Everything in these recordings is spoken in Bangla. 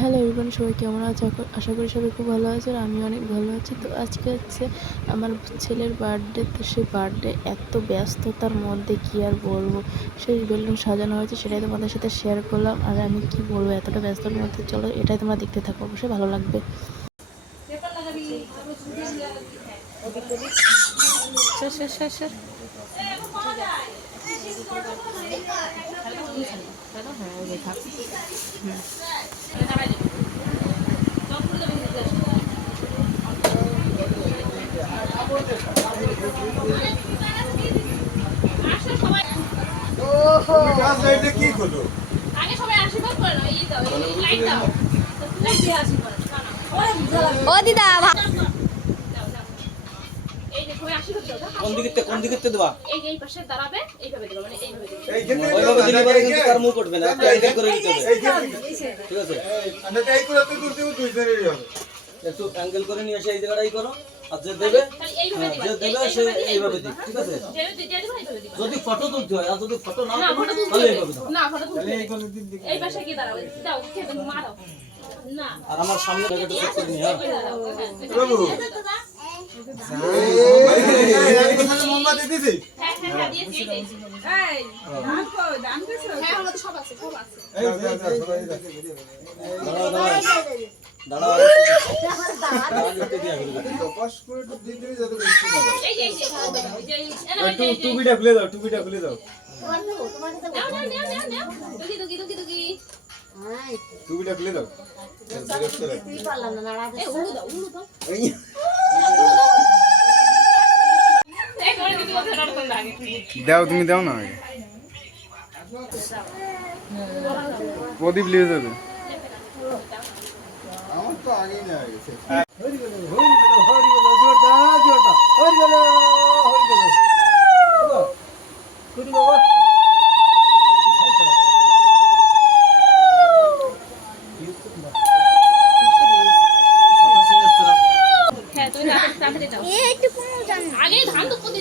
হ্যালো এভরিওয়ান সবাই কেমন আছে? আশা করি সবাই খুব ভালো আছে আর আমি অনেক ভালো আছি। তো আজকে হচ্ছে আমার ছেলের বার্থডে তো সেই বার্থডে এত ব্যস্ততার মধ্যে কি আর বলব? সেই বেলুন সাজানো হয়েছে, সেটাই তোমাদের সাথে শেয়ার করলাম। আর আমি কি বলব, এতটা ব্যস্ততার মধ্যে, চলো এটাই তোমরা দেখতে থাকো, অবশ্যই ভালো লাগবে স্যার স্যার স্যার স্যার হ্যাঁ ওই যে থাক এটা কি হলো আগে সবাই আশীর্বাদ করে নাও এই দাও ও দিদা কোন দিকে কোন দিকে দেবা? এই এই পাশে দাঁড়াবে এইভাবে দেবো মানে এইভাবে দেবো। ওইভাবে দিলে পরে কিন্তু তার মুখ উঠবে না করে নিতে হবে। ঠিক আছে। আমরা তাই করে দুই জনেরই হবে। একটু অ্যাঙ্গেল করে নিয়ে এসে এই জায়গাটাই করো আর যে দেবে দিবা। যে দেবে সে এইভাবে দিক ঠিক আছে? দিবা দিবা যদি ফটো তুলতে হয় আর যদি ফটো না না তুলো, ফটো তুলতে তাহলে এইভাবে দাও না ফটো তুলতে এই কোন দিন দিকে এই পাশে কি দাঁড়াবে দাও খেতে মারো। না। আর আমার সামনে জায়গাটা চেক করে নিয়ে হ্যাঁ। প্রভু। মোমবাতি দিছি হ্যাঁ হ্যাঁ হ্যাঁ হ্যাঁ টুপিটা খুলে দাও টুপিটা খুলে দাও টুপিটা খুলে দাও বিরক্ত লাগে। এই উড়ু দাও উড়ু দাও এই করে দিতে কথা নরকম লাগে দাও, তুমি দাও না আগে। প্রদীপ লিয়ে যাবে আমার তো আগেই না গেছে। বলো, হরি বলো, হরি গেল জোরটা জোরটা হরি গেল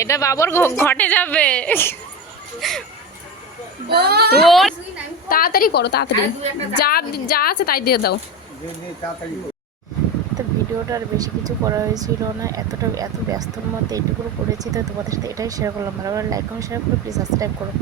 এটা বাবর ঘটে যাবে। তাড়াতাড়ি করো, তাড়াতাড়ি। যা যা আছে তাই দিয়ে দাও। তো ভিডিওটা আর বেশি কিছু করা হয়েছিল না, এতটা এত ব্যস্তর মধ্যে এইটুকু করেছি, তো তোমাদের সাথে এটাই শেয়ার করলাম। ভালো লাইক করো শেয়ার করো প্লিজ সাবস্ক্রাইব করো।